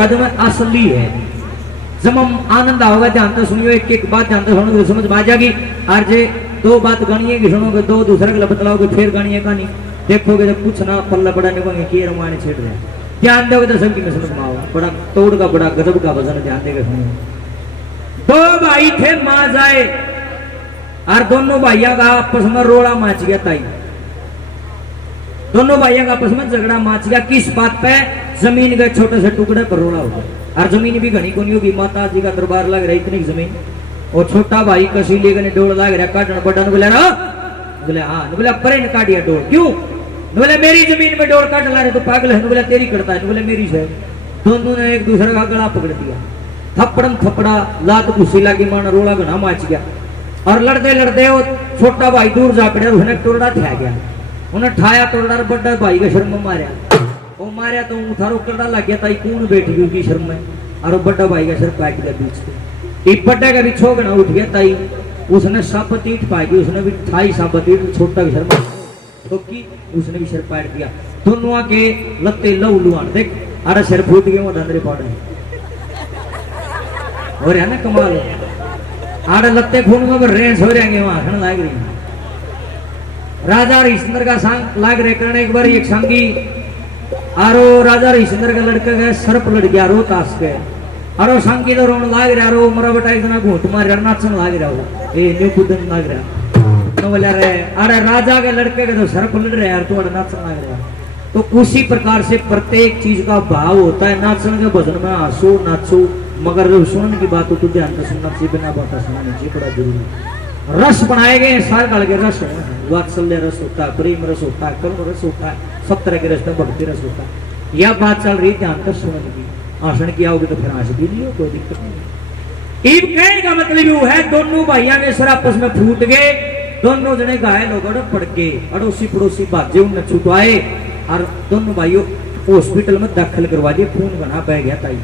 कदम असली है। जब हम आनंद आओगे ध्यान से सुनियो, एक एक बात ध्यान से सुनोगे समझ में आ जाएगी। और जे दो बात गणिए की सुनोगे, दो दूसरे को बतलाओगे, फिर गणिए कहानी देखोगे तो कुछ ना पल्ला पड़ा नहीं कि रामायण छेड़ रहे। ध्यान दोगे तो सबकी में समझ में आओगे। बड़ा तोड़ का बड़ा गजब का वजन, ध्यान देकर सुनियो। दो भाई थे मां जाए, और दोनों भाइयों का आपस में रोड़ा मच गया। ताई दोनों भाइयों का आपस में झगड़ा मच गया। किस बात पे? जमीन के छोटे से टुकड़े पर रोड़ा हो गया। और जमीन भी घनी को नहीं होगी, माता जी का दरबार लग रहा है इतनी जमीन। और छोटा भाई कसी लेकर डोल लग रहा काटन बड़ा बोले ना, बोले हाँ, बोले परे ने काटिया डोल क्यों? बोले मेरी जमीन में डोल काट ला रहे तो पागल है। बोले तेरी करता है, बोले मेरी से। दोनों ने एक दूसरे का गला पकड़ दिया, थप्पड़म थप्पड़ा लात घुसी लगी, मान रोड़ा घना मच गया। और लड़ते लड़ते वो छोटा भाई दूर जा पड़ा, उसने टोड़ा थे गया। उन्हें ठाया टोड़ा, बड़ा भाई के शर्म में मारा। वो मारा तो उठारो कड़ा लग गया, ताई कौन बैठ गई उसकी शर्म में, और बड़ा भाई का सिर काट दिया बीच से। एक बड्डे का भी छोकना उठ गया। ताई उसने साबत ईट पाएगी, उसने भी ठाई साबत ईट छोटा के शर्म तो की, उसने भी सिर पाट दिया। दोनों के लत्ते लव लुआन देख, अरे सिर फूट गए वो धंधरे पाड़ हो रहा ना कमाल। आड़े लत्ते खून में रेंस हो रहे वहां हसन लाग रही। राजा हरिश्चंद्र का सांग लाग रहे करने एक बार एक संगी आरो राजा हरिश्चंद्र का लड़का गए सर्प लड़ गया रो तास के। अरो संगी तो रोन लाग रहा रो मरा बेटा इतना घूट मार नाचन लाग रहा हो ए न्यू कुदन लाग रहा तो बोले रे अरे राजा के लड़के के तो सर्प लड़ रहे यार तू नाचन लाग रहा। तो उसी प्रकार से प्रत्येक चीज का भाव होता है। नाचन के भजन में हंसो नाचो, मगर जब सुनने की बात हो तो ध्यान से सुनना चाहिए, बिना बात सुनना चाहिए, बड़ा जरूरी। रस बनाए गए सारे काल के रस है, वात्सल्य रस होता है, प्रेम रस होता है, करुण रस होता है, सब तरह के रस में भक्ति रस होता है। यह बात चल रही ध्यान से सुनने की। आसन किया होगी तो फिर हंस भी नहीं हो, कोई दिक्कत नहीं। ईब कहने का मतलब वो है दोनों भाइयों में सर आपस में फूट गए, दोनों जने घायल हो गए, पड़ गए, अड़ोसी पड़ोसी भाजे उन छुटवाए और दोनों भाइयों हॉस्पिटल में दाखिल करवा दिए। खून बना बह गया। ताई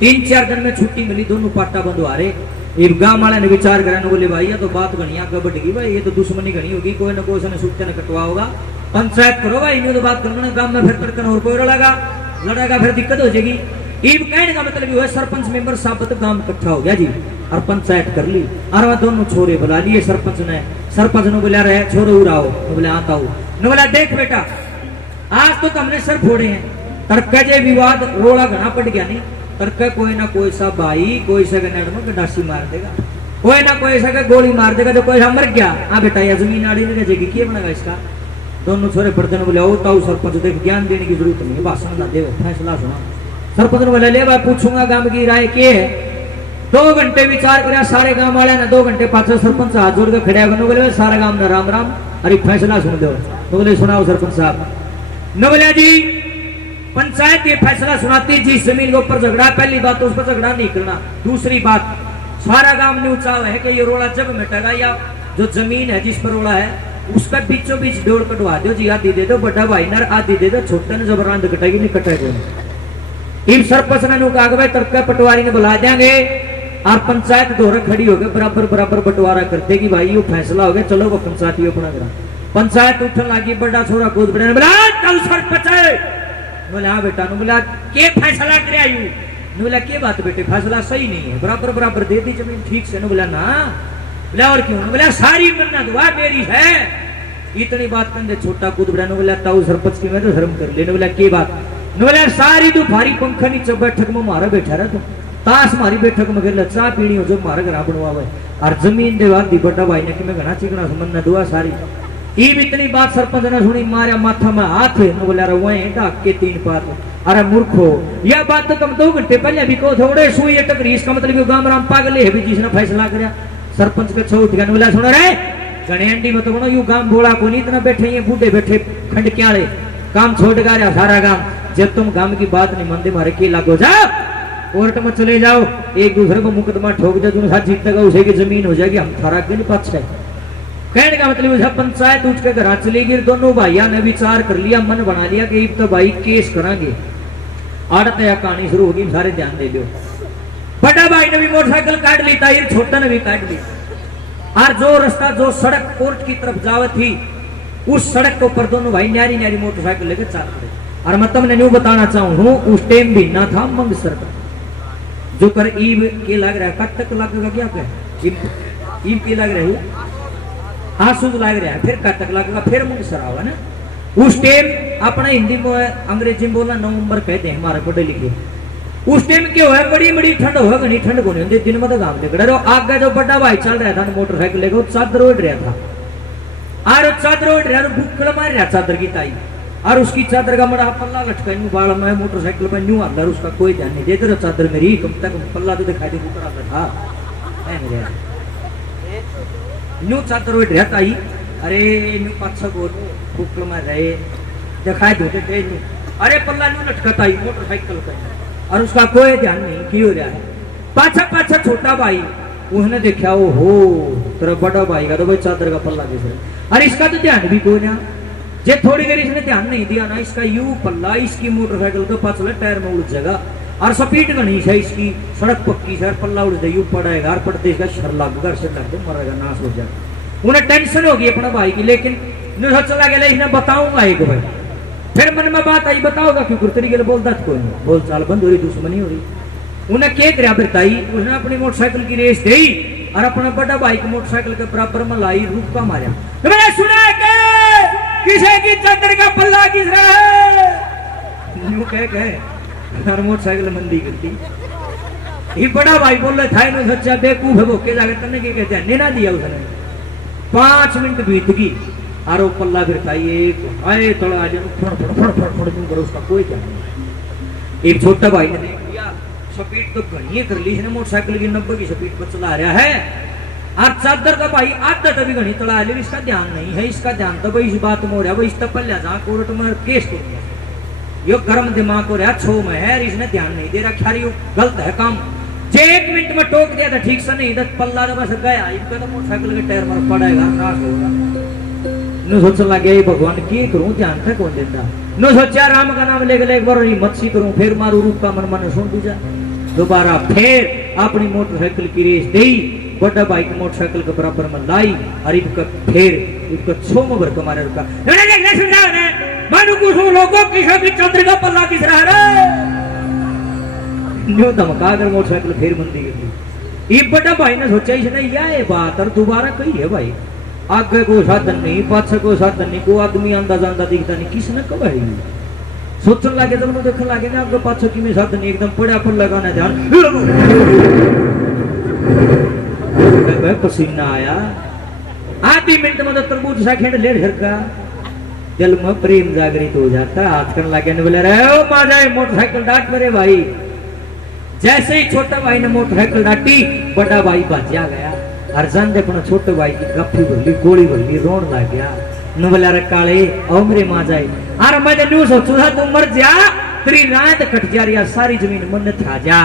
3-4 दिन में छुट्टी मिली, दोनों पाटा बंधवा रहे। एक गांव वाले ने विचार करा, बोले भाई ये तो बात घनी आगे बढ़ गई भाई, ये तो दुश्मनी घनी होगी, कोई ना कोई उसने सूचना कटवा होगा, पंचायत करो भाई, नहीं तो बात करना गांव में फिर तड़कन और कोई लड़ेगा फिर दिक्कत हो जाएगी। ईब कहने का मतलब ये है सरपंच मेंबर साहब गांव इकट्ठा हो गया जी और पंचायत कर ली। और वह दोनों छोरे बुला लिए सरपंच ने बोला रहे छोरे उड़ाओ, बोले आता हूँ, बोला देख बेटा आज तो हमने सर फोड़े हैं, तड़का जे विवाद रोड़ा घना पड़ गया नहीं, तड़का कोई ना कोई सा भाई कोई सा गंडासी मार देगा, कोई ना कोई सा गोली मार देगा, जो कोई मर गया हाँ बेटा यह जमीन आड़ी नहीं रहेगी, क्या बनेगा इसका। दोनों छोरे पढ़ते बोले ओ ताऊ सरपंच देख ज्ञान देने की जरूरत नहीं है, भाषण ना दे, फैसला सुना। सरपंच ने बोले ले भाई पूछूंगा गांव की राय के है। 2 घंटे विचार कर सारे गांव वाले ने 2 घंटे पाछे सरपंच हाथ जोड़ के खड़े बोले सारे गांव ने राम राम, अरे फैसला सुन दो। तो बोले सुनाओ सरपंच साहब। न बोले जी पंचायत ये फैसला सुनाती जिस जमीन के ऊपर झगड़ा, पहली बात तो उस पर झगड़ा नहीं करना, दूसरी बात सारा गांव ने उचाव है कि ये रोड़ा जब मिटेगा या जो जमीन है जिस पर रोड़ा है उसका बीचों बीच डोर कटवा दो जी, आधी दे दो बड़ा भाई नर, आधी दे दो छोटे ने, जबरदस्त कटेगी नहीं कटेगा। इन सरपंच ने कहा भाई तड़का पटवारी ने बुला देंगे और पंचायत दोहरा खड़ी हो गई, बराबर बराबर बंटवारा कर देगी भाई, ये फैसला हो गया, चलो वो पंचायत अपना करा। पंचायत उठन लगी, बड़ा छोरा कूद पड़े, बोला कल सरपंच बोले हाँ बेटा, बोला के फैसला करे आयु, बोला के बात बेटे फैसला सही नहीं है, बराबर बराबर दे दी जमीन ठीक से। बोला ना, बोला और क्यों, बोला सारी मन्नत दुआ मेरी है। इतनी बात करते छोटा कूद पड़ा, बोला ताऊ सरपंच की मैं तो धर्म कर ले, बोला के बात, बोला सारी तू भारी पंखा नीचे बैठक में मारा बैठा रहा तू, ताश मारी बैठक में कर चाह पीनी हो जो मारा घर बनवा और जमीन देवा दी बड़ा भाई ने कि मैं घना चिकना समझना दुआ सारी। ईब इतनी बात सरपंच ने सुनी, मारा माथा में हाथ है, बोला वहीं ढाक के 3 पात, अरे मूर्खो यह बात तो तुम 2 घंटे पहले भी कहो थोड़े सुई टकरी, इसका मतलब गांव राम पागल है भी जिसने फैसला कराया। सरपंच के छो उठ गया, बोला सुनो रे गणेंडी में तो बनो यू गांव बोला को नहीं, इतना बैठे ये बूढ़े बैठे खंड क्याड़े काम छोड़ गा रहा सारा गांव, जब तुम गांव की बात नहीं मानते मारे के लागो जाओ कोर्ट में चले जाओ, एक दूसरे को मुकदमा ठोक दे, जो साथ जीतेगा उसे की जमीन हो जाएगी, हम थारा के नहीं पक्ष है। कहने का मतलब पंचायत उठ के घर चली गई, दोनों भाइयों ने विचार कर लिया, मन बना लिया कि तो भाई केस करांगे। आड़त या कहानी शुरू होगी, सारे ध्यान दे दो। बड़ा भाई ने भी मोटरसाइकिल काट ली, ताहिर छोटा ने भी काट ली, और जो रास्ता जो सड़क कोर्ट की तरफ जावे थी उस सड़क के ऊपर दोनों भाई न्यारी न्यारी मोटरसाइकिल लेकर चल पड़े। और मैं तुमने न्यू बताना चाहूँ उस टाइम भी ना था मंगसर का जो कर ईब के लग रहा है कब तक लगेगा क्या ईब के लग रहा है आंसू लग रहा है फिर कब तक लगेगा फिर मंगसर आवा ना उस टाइम अपना हिंदी में अंग्रेजी में बोला नवंबर कहते हैं हमारे पढ़े लिखे उस टाइम क्या हुआ बड़ी बड़ी ठंड हुआ घनी ठंड को नहीं होती दिन में तो घाम निकल रहा आगे जो बड़ा भाई चल रहा था मोटरसाइकिल लेकर चादर ओढ़ रहा था और चादर ओढ़ रहा बुक्कड़ मार रहा चादर की ताई और उसकी चादर का बड़ा पल्ला लटका यूं बाल में मोटरसाइकिल पर यूं अंदर उसका कोई ध्यान नहीं देते चादर मेरी कम तक पल्ला तो दिखाई दे बुकड़ा था न्यू चादर ओढ़ रहा ताई अरे न्यू पाँच छह गोर बुक्कड़ मार रहे दिखाई देते थे अरे पल्ला न्यू लटका ताई मोटरसाइकिल पर और उसका कोई ध्यान नहीं की हो रहा है पाछा पाछा छोटा भाई उसने देखा ओ हो तेरा बड़ा भाई का तो भाई चादर का पल्ला दिख रहा अरे इसका तो ध्यान भी कोई ना जे थोड़ी देर इसने ध्यान नहीं दिया ना इसका यू पल्ला इसकी मोटरसाइकिल तो पाछले टायर में उड़ जाएगा और स्पीड गणिश है इसकी सड़क पक्की से पल्ला उड़ जाए यू पड़ेगा और पड़ते इसका शर लगेगा सिर लगते मरेगा नाश हो जाएगा उन्हें टेंशन होगी अपना भाई की लेकिन चला गया इसने बताऊंगा एक भाई फिर मन में बात आई बताओगा क्यों तरीके बोलता कोई नहीं बोल चाल बंद हो रही दुश्मनी हो रही उन्हें क्या कर बताई उसने अपनी मोटरसाइकिल की रेस दी और अपना बड़ा भाई की मोटरसाइकिल के बराबर में लाई रूप का मारा तो मैंने सुना के किसी की चादर का पल्ला किस रहा है यूं कह और मोटरसाइकिल मंदी करती ये बड़ा भाई बोल रहा था इन्होंने सच्चा बेवकूफ है भोके जाकर तने के कहते हैं नेना दिया उसने 5 मिनट बीत गई और वो पल्ला फिर एक आए थोड़ा आज फड़ करो उसका कोई क्या नहीं एक छोटा भाई ने देख लिया स्पीड तो घनी कर ली इसने मोटरसाइकिल की 90 की स्पीड पर चला रहा है और चादर का भाई आधा तभी घनी चला ले इसका ध्यान नहीं है इसका ध्यान तो भाई इस बात में हो रहा है इस पल्ला जहाँ कोर्ट में केस कर दिया यो गर्म दिमाग हो रहा छो में है इसने ध्यान नहीं दे रहा खाली गलत है काम जे 1 मिनट में टोक दिया था ठीक से नहीं दस पल्ला तो बस गया इनका तो मोटरसाइकिल के टायर में पड़ेगा नाश होगा नो सोचने लगे भगवान की करूं ध्यान था कौन देता नो सोचा राम का नाम लेकर एक बार मच्छी करूं फिर मारू रूप का मन मन सुन दूजा दोबारा फिर अपनी मोटरसाइकिल की रेस दी बड़ा बाइक मोटरसाइकिल के बराबर में लाई और इनका फिर इनका छोम भर का मारे रुका मानू कुछ लोगों की सभी चंद्र का पल्ला किस रहा है न्यू धमका कर मोटरसाइकिल फिर मंदी गई ये बड़ा भाई ने सोचा इसने यह बात और दोबारा कही है भाई आगे को साधन नहीं पाछे को साधन नहीं को आदमी आंदा जांदा दिखता नहीं किसने कब है सोचने लगे जब उन्होंने देखने लगे ना आगे पाछे की में साधन नहीं एकदम पड़ा पर लगाना ध्यान पसीना आया आधी मिनट में तो तरबूज सा खेल ले का दिल में प्रेम जागृत हो जाता हाथ करने लगे बोले रहे हो माजा मोटरसाइकिल डांट मेरे भाई जैसे ही छोटा भाई ने मोटरसाइकिल डांटी बड़ा भाई भाजिया गया अर्जन ने अपना छोटे भाई की गप्पी भरली गोली भरली रोन लग गया न बोला रे काले ओ मेरे मां जाए अरे मैं न्यू सोचू था तू मर जा तेरी रात कट जा रही सारी जमीन मन था जा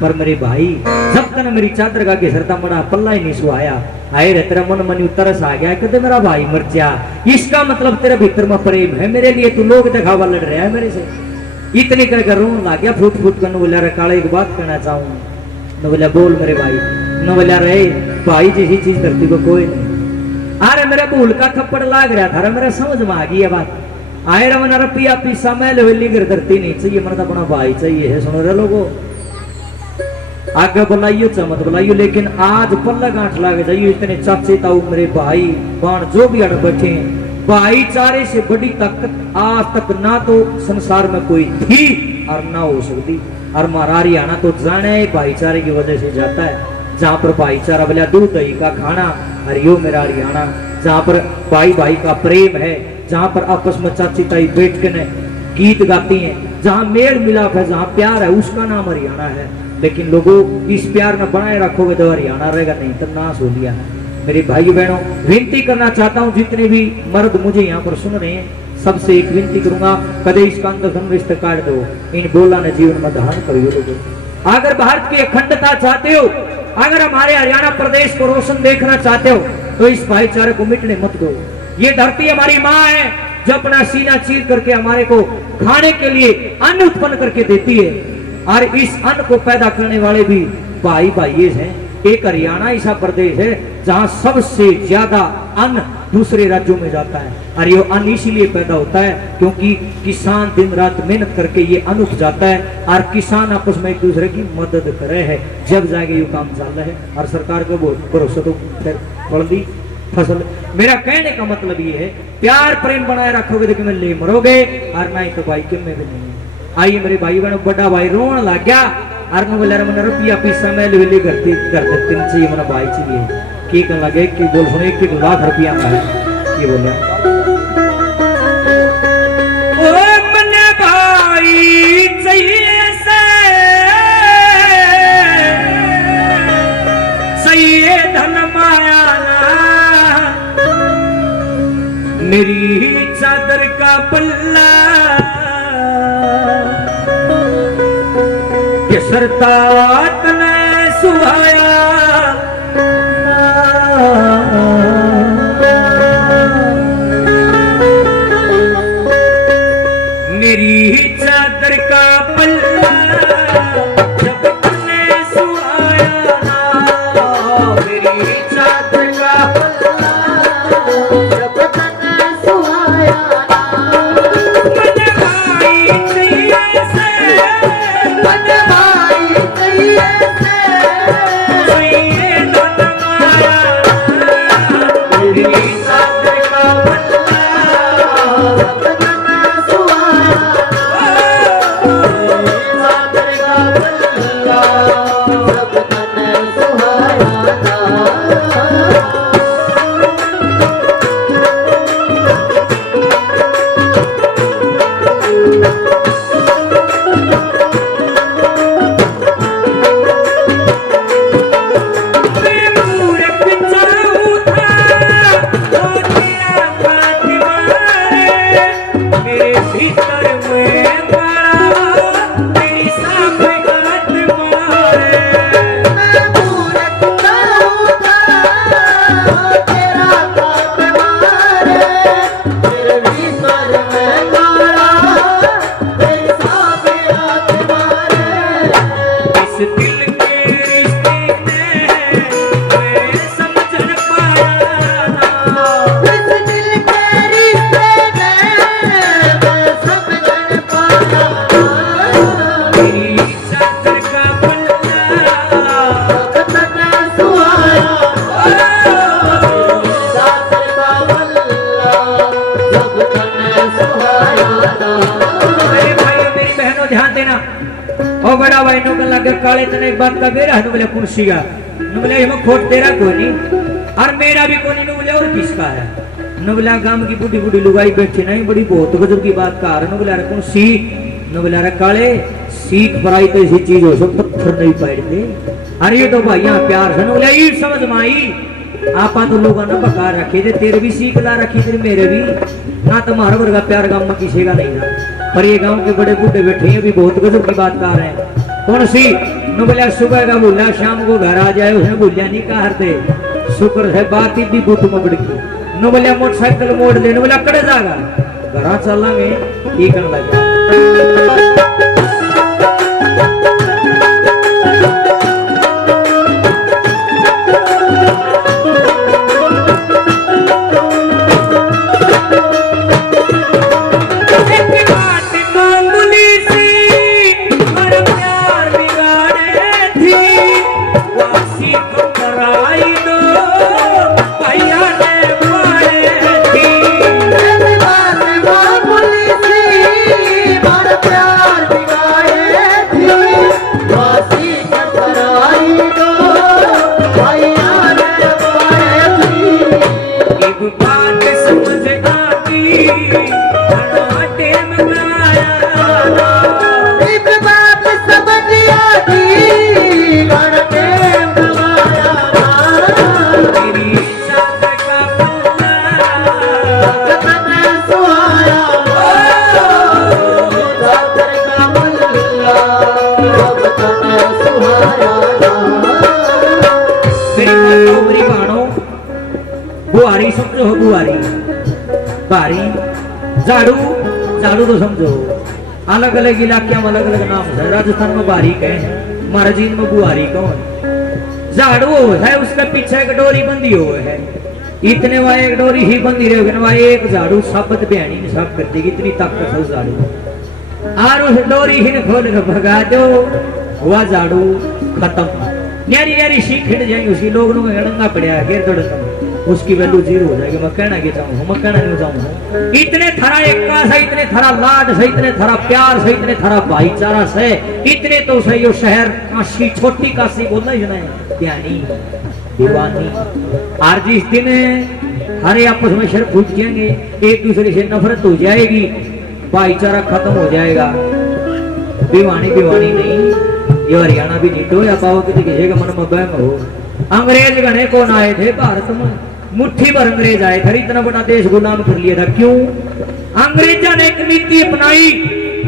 पर मेरे भाई जब तक मेरी चादर का घिसरता बड़ा पल्ला ही नहीं सुहाया आए रे तेरा मन मन तरस आ गया कहते मेरा भाई मर जा इसका मतलब तेरे भीतर में प्रेम है मेरे लिए तू लोग दिखावा लड़ रहा है मेरे से इतनी कर रोन लग गया फूट फूट कर बोला रे काले एक बात कहना चाहूँ न बोला बोल मेरे भाई न बोला रहे भाई जैसी चीज धरती को कोई नहीं अरे मेरा भूल का थप्पड़ लाग रहा था मेरा समझ में आ गई है बात आए रे मना पिया पीसा मैं लोहली कर धरती नहीं चाहिए मना अपना भाई चाहिए है सुनो रे लोगो आगे बुलाइयो चमत बुलाइयो लेकिन आज पल्ला गांठ लागे जाइयो इतने चाचे ताऊ मेरे भाई बाण जो भी अड़ बैठे भाईचारे से बड़ी ताकत आज तक ना तो संसार में कोई थी और ना हो सकती और हमारा हरियाणा तो जाने भाईचारे की वजह से जाता है जहाँ पर भाईचारा बोला दूध दही का खाना हरियो मेरा हरियाणा जहाँ पर भाई भाई का प्रेम है जहाँ पर आपस में चाची ताई बैठ के गीत गाती हैं जहाँ मेल मिलाप है जहाँ प्यार है उसका नाम हरियाणा है लेकिन लोगों इस प्यार में बनाए रखोगे तो हरियाणा रहेगा नहीं तो नाश हो लिया मेरे भाई बहनों विनती करना चाहता हूँ जितने भी मर्द मुझे यहाँ पर सुन रहे हैं सबसे एक विनती करूंगा कदे इसका अंदर रिश्ते काट दो इन बोला ने जीवन में धारण करियो लोगों अगर भारत की अखंडता चाहते हो अगर हमारे हरियाणा प्रदेश को रोशन देखना चाहते हो तो इस भाईचारे को मिटने मत दो ये धरती हमारी माँ है जो अपना सीना चीर करके हमारे को खाने के लिए अन्न उत्पन्न करके देती है और इस अन्न को पैदा करने वाले भी भाई भाई हैं एक हरियाणा ऐसा प्रदेश है जहां सबसे ज्यादा अन्न दूसरे राज्यों में जाता है। और ये अन्न इसीलिए पैदा होता है क्योंकि किसान दिन रात मेहनत करके ये अन्न उग जाता है और किसान आपस में एक दूसरे की मदद करे है, जब जाएगा ये काम चल रहा है। और सरकार को भरोसा तो फिर फल फसल। मेरा कहने का मतलब ये है, प्यार प्रेम बनाए रखोगे तो ले मरोगे, और नहीं तो भाई कि में भी नहीं। आइए मेरे भाई बहनों, बड़ा भाई रोन लग गया और बोले मन रुपया पैसा मैं ले करती कर देती चाहिए, मन भाई चाहिए की कर लगे कि बोल सुने कि 2 लाख रुपया में है की बोले ओ मन भाई चाहिए सही धन माया मेरी चादर का पल्ला ये सरतात ने सुहाया मेरी चादर का पल्ला जब तूने सुहाया मेरी चादर का पल्ला जब तूने सुहाया मन भाई चाहिए से मन भाई चाहिए से चाहिए धन माया मेरी चादर का पल्ला जब तूने सुहाया चादर का पल्ला जब तूने सुहाया बड़ा भाई नो कर लगे काले तने एक बात का मेरा नु बोले कुर्सिया नु बोले हम खोट तेरा कोई नहीं और मेरा भी कोई नहीं नु बोले और किसका है नु बोले गांव की बूढ़ी बूढ़ी लुगाई बैठी नहीं बड़ी बहुत गजब की बात का नु बोले कुर्सी नु बोले अरे काले सीख पराई तो ऐसी चीज हो सब पत्थर नहीं पड़ते अरे ये तो भाई यहाँ प्यार से नु बोले ये समझ माई आपा तो लोग ना बका रखे थे तेरे भी सीख ला रखी तेरे मेरे भी ना तुम्हारा वर्गा प्यार गांव में किसी का नहीं ना पर ये गांव के बड़े बूढ़े बैठे हैं भी बहुत गजब की बात कर रहे हैं कौन सी नु बोलिया सुबह का बोला शाम को घर आ जाए उसने बोलिया नहीं कहा थे शुक्र है बात इतनी बुत मबड़ की नु बोलिया मोटरसाइकिल मोड़ ले नु बोलिया कड़े जागा घर चलेंगे ये कर लगा बुआरी समझो हो बुआरी बारी झाड़ू झाड़ू तो समझो अलग अलग इलाके में अलग अलग नाम है राजस्थान में बारी कहे महाराजीन में बुआरी कौन झाड़ू है उसके पीछे एक डोरी बंधी हुई है, इतने वह एक डोरी ही बंधी रहे वह एक झाड़ू साबत बहनी ने साफ कर देगी, इतनी ताकत है उस झाड़ू। और उस डोरी ही ने खोल कर भगा दो, हुआ झाड़ू खत्म। न्यारी न्यारी सी खिड़ जाएंगे उसकी, लोग नंगा पड़ा गिर दौड़ उसकी वैल्यू जीरो हो जाएगी। मैं कहना के चाहूँ, मैं कहना नहीं चाहूँ, इतने थरा एक्का से, इतने थरा लाड से, इतने थरा प्यार से, इतने थरा भाईचारा से, इतने तो सही यो शहर काशी, छोटी काशी बोलना ही ना ध्यानी दीवानी। और जिस दिन हरे आपस में शर फूट जाएंगे, एक दूसरे से नफरत हो जाएगी, भाईचारा खत्म हो जाएगा। दीवानी दीवानी नहीं, ये हरियाणा भी नहीं तो या पाओ किसी का मन में बहम हो। अंग्रेज गणे कौन आए थे भारत में, मुट्ठी भर अंग्रेज आए थे, इतना बड़ा देश गुलाम कर लिया था। क्यों? अंग्रेजों ने एक नीति अपनाई,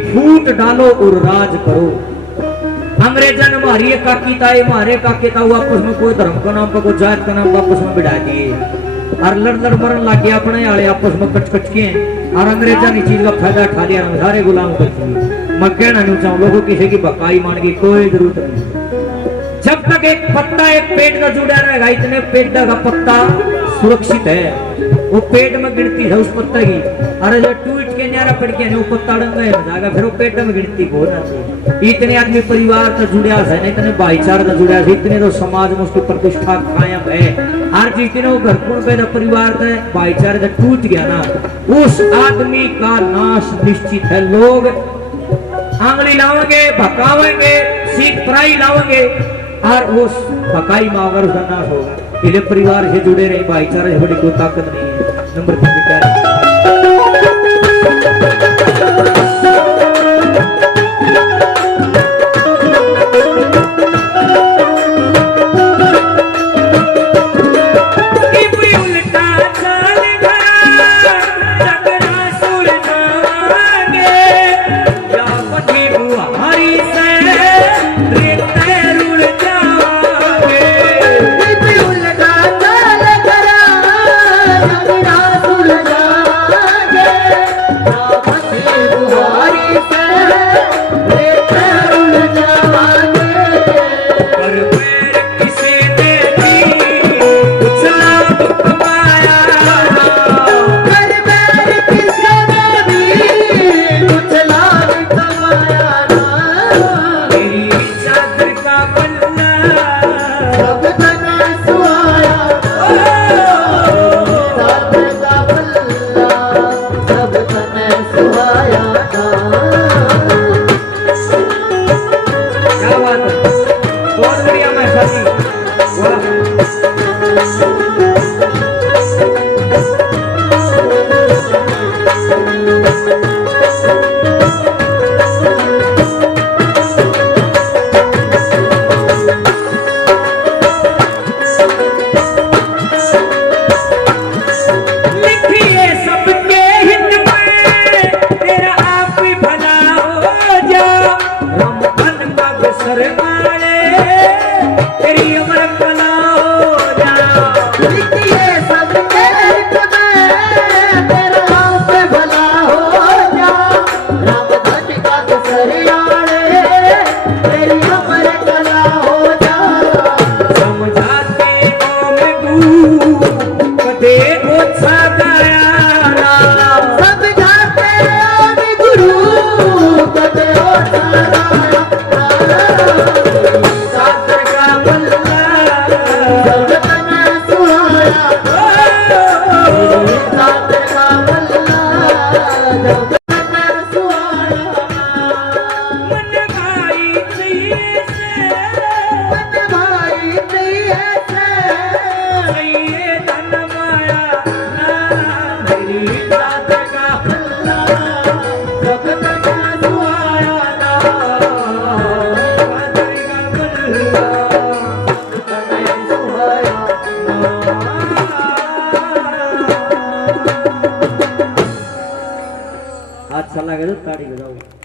फूट डालो और राज करो। अंग्रेजों ने हमारी काकीताए, हमारे काकेताऊ आपस में कोई धर्म का नाम पर, कोई जात का नाम आपस में बिठा दिए और लड़ लड़ मरन लग गया अपने आले आपस में कच कच के। और अंग्रेजों ने चीज का फायदा उठा लिया, सारे गुलाम कर दिए। मैं कहना नहीं चाहूँ लोगों किसी की भकाई मान की कोई जरूरत नहीं। जब तक एक पत्ता एक पेड़ का जुड़ा रहेगा, इतने पेड़ का पत्ता सुरक्षित है, वो पेड़ में गिनती है उस पत्ता की। अरे जो टूट के न्यारा पड़ गया वो पत्ता डंगा हो जाएगा, फिर वो पेड़ में गिनती बोलना। इतने आदमी परिवार का जुड़ा है, इतने भाईचारे का जुड़ा है, इतने तो समाज में उसकी प्रतिष्ठा कायम है। हर जिस दिन वो घर पर परिवार का भाईचारे का टूट गया ना, उस आदमी का नाश निश्चित है। लोग आंगली लाओगे, भकावेंगे, सीख पराई लाओगे और उस भकाई में अगर उसका नाश होगा। इसलिए परिवार से जुड़े रहे, भाईचारे से बड़ी कोई ताकत नहीं है। नंबर 3 क्या है? अच्छा लगे तो ताड़ी बजाओ।